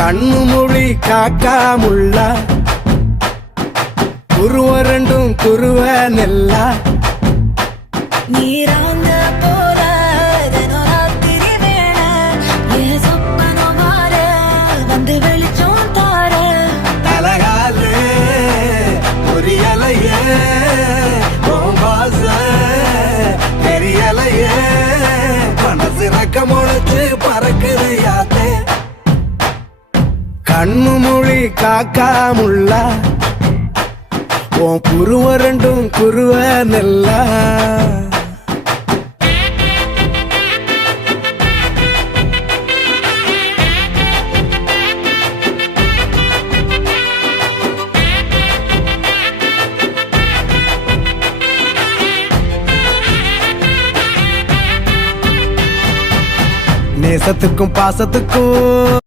கண்ணு மொழி காக்காமுள்ள குருவ ரெண்டும் குருவ நெல்லா நீராங்க போல தினராத்திரி வேண என் சொப்பனம் மாற வந்து வெளிச்சம் தார தலகாலே புரியலையே பாச தெரியலையே மனசு ரக்க முளைச்சு பறக்குது யாத்தே கண்ணு மொழி காக்காமுள்ள உன் குருவ ரெண்டும் குருவ நெல்லா நேசத்துக்கும் பாசத்துக்கும்